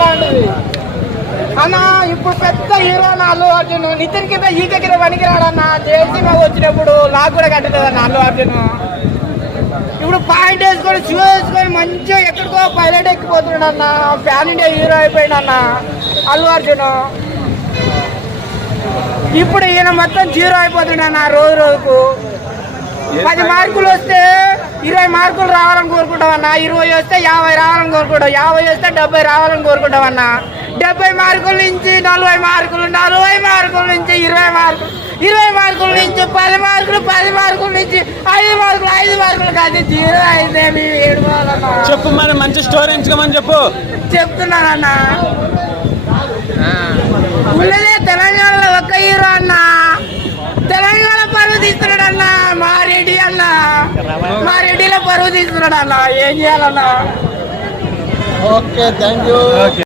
లాంటిది అన్న. ఇప్పుడు పెద్ద హీరో అల్లు అర్జున్. నితిన్ కింద ఈక కింద పనికిరాడన్న. జయసింహ వచ్చినప్పుడు లాక్ కూడా కట్టలేదన్న అల్లు అర్జున్. ఇప్పుడు పాయింట్ వేసుకొని షూ వేసుకొని మంచిగా ఎక్కడికో పైలట్ ఎక్కిపోతున్నాడు అన్న. ప్యాన్ ఇండియా హీరో అయిపోయిందన్న అల్లు అర్జున్. ఇప్పుడు ఈయన మొత్తం జీరో అయిపోతున్నాడు అన్న. రోజు రోజుకు 10 మార్కులు వస్తే 20 మార్కులు రావాలని కోరుకుంటామన్నా. 20 వస్తే 50 రావాలని కోరుకుంటాం. 50 వస్తే 70 రావాలని కోరుకుంటామన్నా. 70 మార్కుల నుంచి 40 మార్కులు, 40 మార్కుల నుంచి 20 మార్కులు, 20 మార్కుల నుంచి 10 మార్కులు, 10 మార్కుల నుంచి 5 మార్కులు, 5 మార్కులు కాదు జీరో అయితే మేము ఏడుకోవాలన్నా. చెప్పు మరి మంచి స్టోరీ ఎంచుకోమని చెప్పు. చెప్తున్నానన్నా. ఉన్నదే తెలంగాణలో ఒక్క హీరో అన్న. తెలంగాణ పరువు తీస్తున్నాడు అన్న మా రెడ్డి అన్న. మా రెడ్డిలో పరువు తీస్తున్నాడు అన్న. ఏం చేయాలన్నా? Okay, thank you.